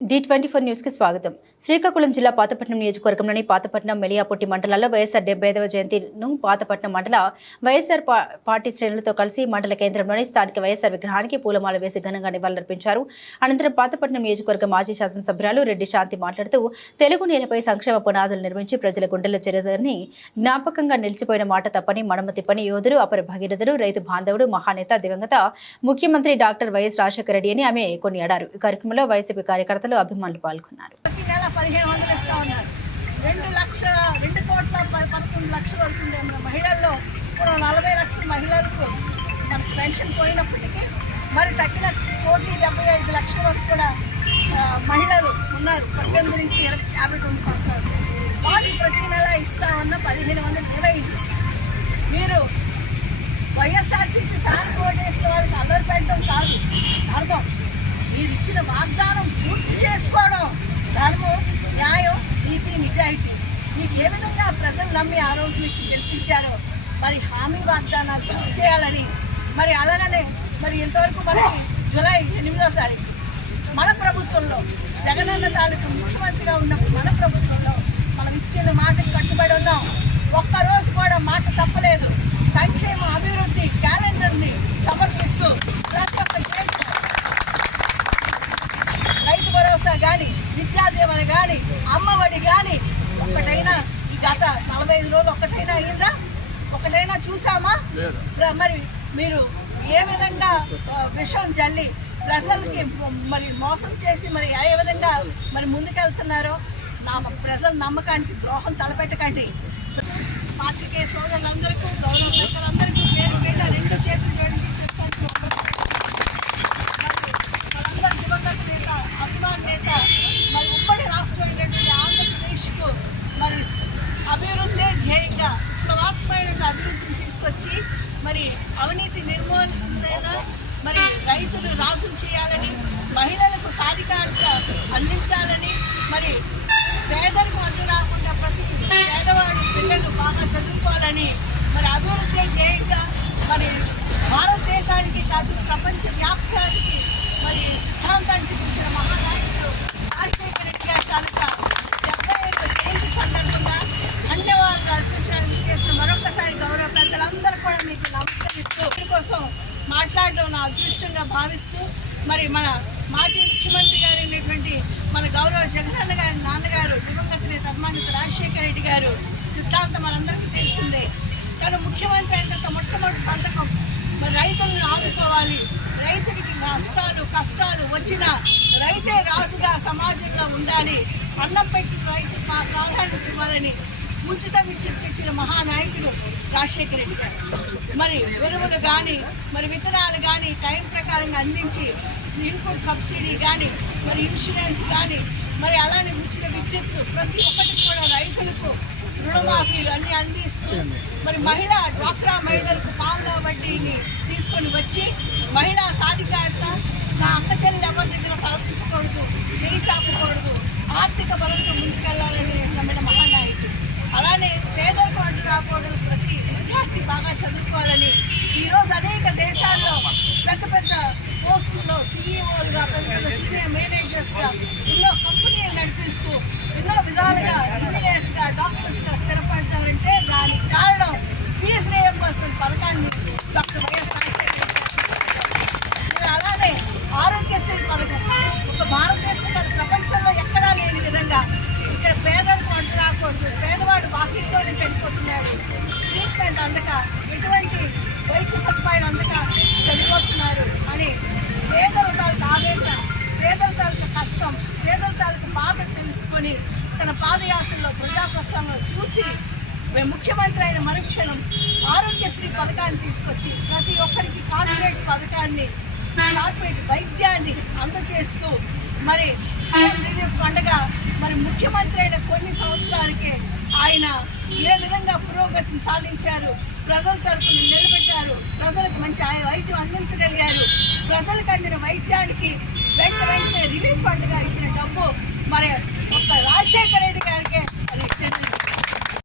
D24 news కి స్వాగతం. శ్రీకాకుళం జిల్లా పాతపట్నం నియోజకవర్గంలోని పాతపట్నం మెలియాపుట్టి మండలాల్లో వైఎస్ఆర్ 75వ జయంతిను పాతపట్నం మండల వైఎస్ఆర్ పార్టీ శ్రేణులతో కలిసి మండల కేంద్రంలోని స్థానిక వైఎస్ఆర్ విగ్రహానికి పూలమాల వేసి ఘనంగా నివాళులర్పించారు. అనంతరం పాతపట్నం నియోజకవర్గ మాజీ శాసనసభ్యురాలు రెడ్డి శాంతి మాట్లాడుతూ తెలుగు నేలపై సంక్షేమ పునాదులు నిర్మించి ప్రజల గుండెల్లో చెరదని జ్ఞాపకంగా నిలిచిపోయిన మాట తప్పని మడమ తిప్పని యోధుడు అపర భగీరథుడు రైతు బాంధవుడు మహానేత దివంగత ముఖ్యమంత్రి డాక్టర్ వైఎస్ రాజశేఖర రెడ్డి అని ఆమె కొనియాడారు. ఈ కార్యక్రమంలో వైసీపీ కార్యకర్తలు అభిమానులు పాల్గొన్నారు. 2,11,00,000 అవుతుంది. మన మహిళల్లో 40 లక్షల మహిళలకు మనకు పెన్షన్ పోయినప్పటికీ మరి తగ్గిన 1,75,00,000 వరకు కూడా మహిళలు ఉన్నారు. 18 నుంచి 59 సంవత్సరాలు. వాటికి ప్రతి నెల ఇస్తామన్న 1,525. మీరు వైఎస్ఆర్సీపీ ఫ్యాన్ ఓటేసిన వాళ్ళకి అల్లరి పెట్టడం కాదు ధర్మం. మీరు ఇచ్చిన వాగ్దానం పూర్తి చేసుకోవడం ధర్మం, న్యాయం, నీతి, నిజాయితీ. మీకు ఏ విధంగా ప్రజలు నమ్మి ఆ రోజు మీకు గెలిపించారో మరి హామీ వాగ్దానాలు పూర్తి చేయాలని మరి అలాగనే మరి ఇంతవరకు మనకి జూలై 8వ తారీఖు మన ప్రభుత్వంలో జగనన్న తాలూకు ముఖ్యమంత్రిగా ఉన్నప్పుడు మన ప్రభుత్వంలో మనం ఇచ్చిన మాటకు కట్టుబడి ఉన్నాం. ఒక్కరోజు కూడా మాట తప్పలేదు. సంక్షేమ అభివృద్ధి క్యాలెండర్ని సమర్పిస్తూ ప్రతి ఒక్క రైతు భరోసా కానీ, విద్యాదీవెన కానీ, అమ్మఒడి కానీ ఒక్కటైనా ఈ గత 45 రోజులు ఒక్కటైనా అయిందా? ఒకటైనా చూసామా? మరి మీరు ఏ విధంగా విషం జల్లి ప్రజలకి మరి మోసం చేసి మరి ఏ విధంగా మరి ముందుకెళ్తున్నారో ప్రజల నమ్మకానికి ద్రోహం తలపెట్టకండి. పాత్రికేయ సోదరులందరికీ, గౌరవ పెద్దలందరికీ పేరు పేరు 2 చేతులు జోడించి మనందరి దివంగత నేత, అభిమాన నేత, మరి ఉమ్మడి రాష్ట్రమైనటువంటి ఆంధ్రప్రదేశ్కు మరి అభివృద్ధి ధ్యేయంగా ప్రవాత్మైన అభివృద్ధిని తీసుకొచ్చి మరి అవినీతి నిర్మూలన, మరి రైతులు రాజులు చేయాలని, మహిళలకు సాధికారత అందించాలని, మరి పేదలకు అడ్డు రాకుండా ప్రతి పేదవాడి పిల్లలు బాగా చదువుకోవాలని, మరి అభివృద్ధి ధ్యేయంగా మరి భారతదేశానికి కాదు ప్రపంచ వ్యాప్తానికి మరి సిద్ధాంతానికి ఇచ్చిన మహానాయకుడు రాజశేఖర రెడ్డి గారి తాలూకా 75వ జయంతి సందర్భంగా ధన్యవాదాలు అర్పించడానికి చేసిన మరొకసారి గౌరవ పెద్దలందరూ కూడా మీకు నమస్కరిస్తూ కోసం మాట్లాడడం నా అదృష్టంగా భావిస్తూ మరి మన మాజీ ముఖ్యమంత్రి గారు అయినటువంటి మన గౌరవ జగనన్న గారి నాన్నగారు దివంగత నేత అభిమానిత రాజశేఖర రెడ్డి గారు సిద్ధాంతం మనందరికీ తెలిసిందే. తను ముఖ్యమంత్రి అయిన మొట్టమొదటి సంతకం మరి రైతులను ఆదుకోవాలి, రైతులకి కష్టాలు వచ్చినా రైతే రాజుగా సమాజంగా ఉండాలి, అన్నం పెట్టి రైతు ప్రాధాన్యత ఇవ్వాలని ఉచిత విద్యుత్ ఇచ్చిన మహానాయకుడు రాజశేఖర రెడ్డి గారు. మరి ఎరువులు కానీ, మరి విత్తనాలు కానీ టైం ప్రకారంగా అందించి ఇన్పుట్ సబ్సిడీ కానీ, మరి ఇన్సూరెన్స్ కానీ, మరి అలానే ఉచిత విద్యుత్ ప్రతి ఒక్కరికి కూడా రైతులకు రుణమాఫీలు అన్నీ అందిస్తూ మరి డ్వాక్రా మహిళలకు పావులా వడ్డీని తీసుకొని వచ్చి మహిళా సాధికారత, నా అక్క చెల్లెలు ఎవరి దగ్గర తలపించకూడదు, చేయి చాపకూడదు, ఆర్థిక బలంతో ముందుకెళ్లాలని నమ్మిన మహానాయకుడు. అలానే పేదలకు అడ్డు రాకూడదు, ప్రతి విద్యార్థి బాగా చదువుకోవాలని ఈరోజు అనేక దేశాల్లో పెద్ద పెద్ద పోస్టుల్లో సీఈఓలుగా, పెద్ద పెద్ద సీనియర్ మేనేజర్స్గా ఎన్నో కంపెనీలు నడిపిస్తూ ఎన్నో విధాలుగా ఇంజనీర్స్గా, డాక్టర్స్గా స్థిరపడతారంటే దానికి కారణం ఫీజు రియంబర్స్మెంట్ పథకాన్ని డాక్టర్ వైఎస్ రాజశేఖర రెడ్డి. అలానే ఆరోగ్యశ్రీ పథకం ఒక భారతదేశం కాదు ప్రపంచంలో ఎక్కడా లేని విధంగా ఇక్కడ పేదలకు అడ్డు రాకూడదు, పేదవాడు బాకీతోనే చనిపోతున్నాడు, ట్రీట్మెంట్ అందక, ఎటువంటి వైద్య సదుపాయాలు అందక చనిపోతున్నారు అని పేదల తాలూకు ఆవేదన, పేదల తాలూకు కష్టం, పేదల తాలూకు బాధ తెలుసుకొని తన పాదయాత్రలో ప్రజాప్రస్థానంలో చూసి ముఖ్యమంత్రి అయిన మరుక్షణం ఆరోగ్యశ్రీ పథకాన్ని తీసుకొచ్చి ప్రతి ఒక్కరికి కార్పొరేట్ పథకాన్ని, కార్పొరేట్ వైద్యాన్ని అందజేస్తూ మరి పండుగ మరి ముఖ్యమంత్రి అయిన కొన్ని సంవత్సరాలకే ఆయన ఏ విధంగా పురోగతిని సాధించారు, ప్రజల తరఫున నిలబెట్టారు, ప్రజలకు మంచి వైద్యం అందించగలిగారు, ప్రజలకు అందిన వైద్యానికి వెంటనే రిలీఫ్ ఫండ్గా ఇచ్చిన డబ్బు మరి ఒక్క రాజశేఖర రెడ్డి గారికి